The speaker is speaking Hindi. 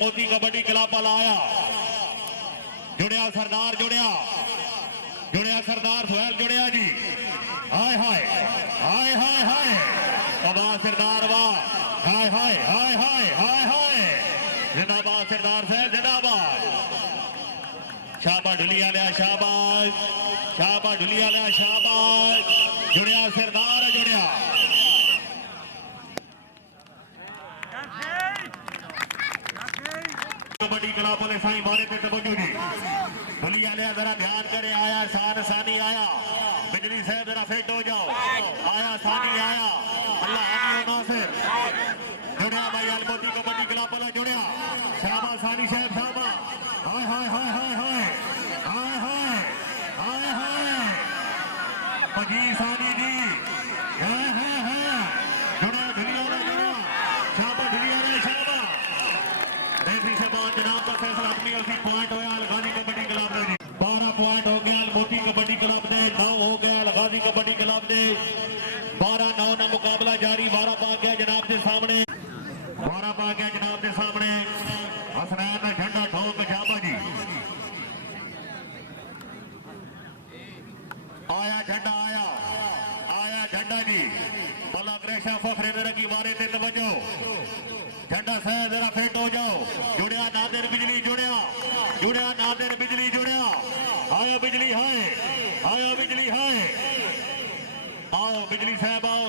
मोती कबड्डी क्लब वाला आया जुड़िया सरदार जुड़िया सरदार सोहेल जुड़िया जी हाय हाय हाय हाय हाय वाह सरदार वाह हाय हाय हाय हाय हाय हाय जिंदाबाद सरदार साहब जिंदाबाद शाबाश ढुलिया लिया शाबाश ढुलिया लिया शाबाश जुड़िया सरदार जुड़िया कबड्डी क्लब वाले साईं मारे थे तवज्जो जी ढुलिया लिया जरा ध्यान करे आया सानी आया बिजली साहब जरा फिट हो जाओ आया सानी आया अल्लाह नासिर जुड़िया भाई अलमोती कबड्डी क्लब वाला जुड़िया शाबाश सानी साहब शाबाश हाय हाय हाय हाय हाय हाय हाय हाय हाय पजी सानी जी हाय हाय हाय जुड़ा ढुलिया ने जुड़ा शाबाश ढुलिया ने शाबाश रेफरी साहब जनाब का फैसला अपनी असी पॉइंट होया अलगाजी कबड्डी क्लब ने 12 पॉइंट हो गया अलमोती कबड्डी क्लब ने 9 हो गया अलगाजी कबड्डी क्लब ने 12-9 ना मुकाबला जारी 12 पा गया जनाब के सामने 12 पा गया जनाब के सामने हसनैन ने झंडा ठोक शाबाश जी आया झंडा आया झंडा जी बल्ला ग्रेशा फखरे ने रखी मारे थे तवज्जो झंडा साहब जरा फिट हो जाओ जुड़िया नादिर बिजली जुड़िया नादिर बिजली जुड़िया आया बिजली है आओ बिजली साहब आओ